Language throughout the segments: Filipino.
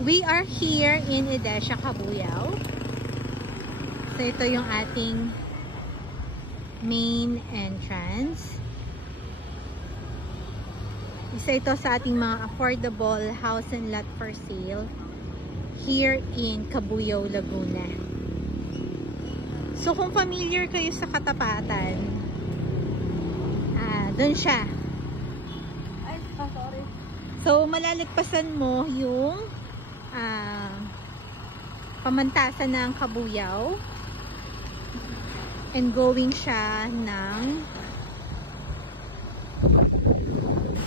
We are here in Edesha, Cabuyao. So ito yung ating main entrance. Isa ito sa ating mga affordable house and lot for sale here in Cabuyao, Laguna. So kung familiar kayo sa Katapatan, doon siya. Ay, sorry. So malalagpasan mo yung pamantasan ng Cabuyao and going siya ng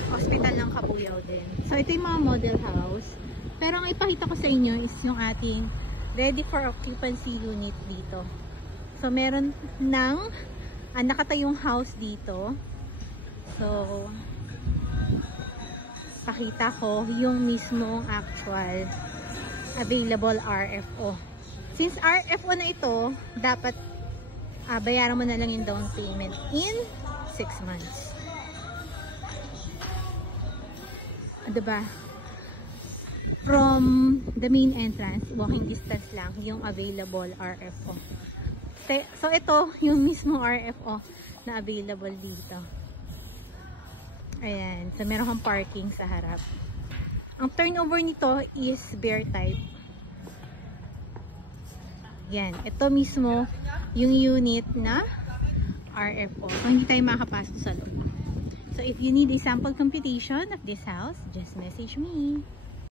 hospital ng Cabuyao din. So ito yung mga model house, pero ang ipakita ko sa inyo is yung ating ready for occupancy unit dito. So meron ng nakatayong house dito. So pakita ko yung mismong actual available RFO. Since RFO na ito, dapat bayaran mo na lang yung down payment in 6 months. Diba? From the main entrance, walking distance lang yung available RFO. So ito yung mismong RFO na available dito. Ayan. So meron kang parking sa harap. Ang turnover nito is bear type. Yan. Ito mismo yung unit na RFO. So, hindi tayo makapasok sa loob. So, if you need a sample computation of this house, just message me.